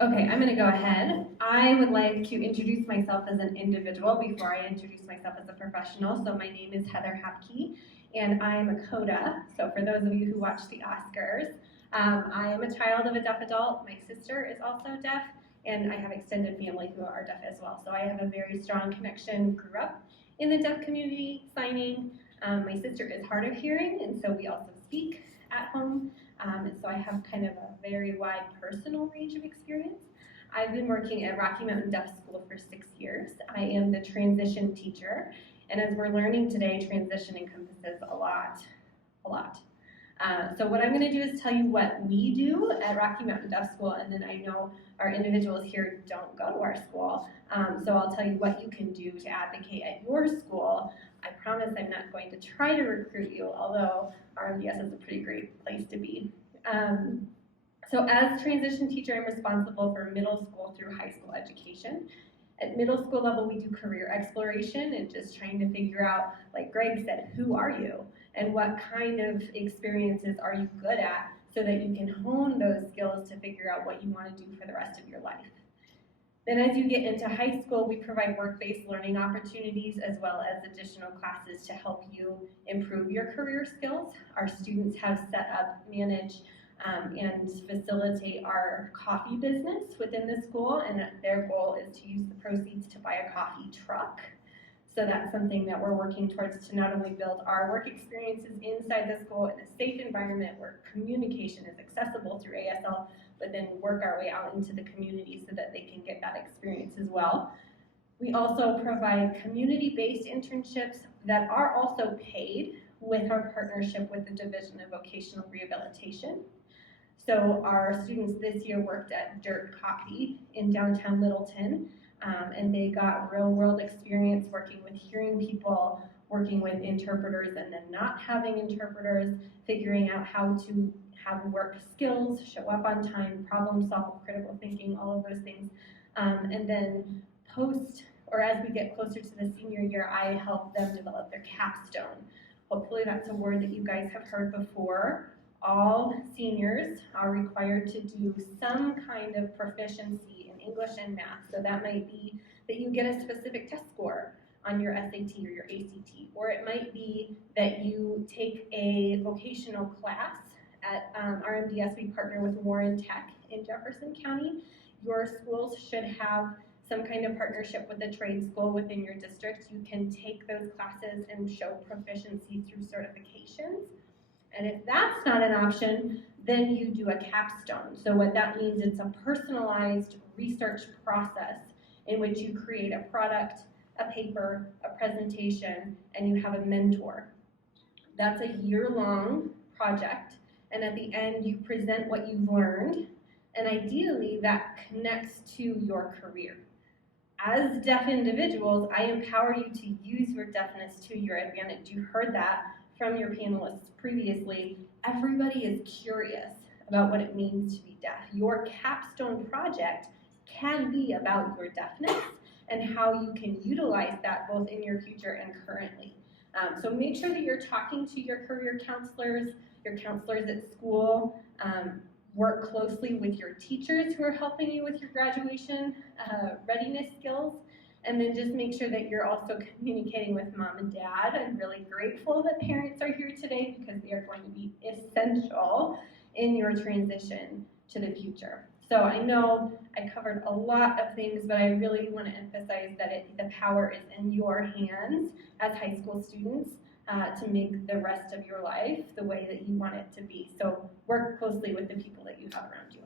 Okay, I'm going to go ahead. I would like to introduce myself as an individual before I introduce myself as a professional. So my name is Heather Hapke, and I am a CODA. So for those of you who watch the Oscars, I am a child of a deaf adult. My sister is also deaf, and I have extended family who are deaf as well. So I have a very strong connection, grew up in the deaf community, signing. My sister is hard of hearing, and so we also speak at home. And so I have kind of a very wide personal range of experience. I've been working at Rocky Mountain Deaf School for 6 years. I am the transition teacher, and as we're learning today, transition encompasses a lot. So what I'm going to do is tell you what we do at Rocky Mountain Deaf School, and then I know our individuals here don't go to our school, so I'll tell you what you can do to advocate at your school. I promise I'm not going to try to recruit you, although RMDS is a pretty great place to be. So as transition teacher, I'm responsible for middle school through high school education. At middle school level, we do career exploration and just trying to figure out, like Greg said, who are you? And what kind of experiences are you good at so that you can hone those skills to figure out what you want to do for the rest of your life. Then as you get into high school, we provide work-based learning opportunities as well as additional classes to help you improve your career skills. Our students have set up, manage, and facilitate our coffee business within the school, and their goal is to use the proceeds to buy a coffee truck. So that's something that we're working towards to not only build our work experiences inside the school in a safe environment where communication is accessible through ASL, but then work our way out into the community so that they can get that experience as well. We also provide community-based internships that are also paid with our partnership with the Division of Vocational Rehabilitation. So our students this year worked at Dirt Coffee in downtown Littleton, and they got real-world experience working with hearing people, working with interpreters, and then not having interpreters, figuring out how to have work skills, show up on time, problem solve, critical thinking, all of those things. And then as we get closer to the senior year, I help them develop their capstone. Hopefully that's a word that you guys have heard before. All seniors are required to do some kind of proficiency in English and math. So that might be that you get a specific test score on your SAT or your ACT, or it might be that you take a vocational class. At RMDS, we partner with Warren Tech in Jefferson County. Your schools should have some kind of partnership with a trade school within your district. You can take those classes and show proficiency through certifications. And if that's not an option, then you do a capstone. So what that means, it's a personalized research process in which you create a product, a paper, a presentation, and you have a mentor. That's a year-long project. And at the end, you present what you've learned, and ideally that connects to your career. As deaf individuals, I empower you to use your deafness to your advantage. You heard that from your panelists previously. Everybody is curious about what it means to be deaf. Your capstone project can be about your deafness and how you can utilize that both in your future and currently. So make sure that you're talking to your career counselors, your counselors at school. Work closely with your teachers who are helping you with your graduation readiness skills, and then just make sure that you're also communicating with mom and dad. I'm really grateful that parents are here today because they are going to be essential in your transition to the future. So I know I covered a lot of things, but I really want to emphasize that the power is in your hands as high school students to make the rest of your life the way that you want it to be. So work closely with the people that you have around you.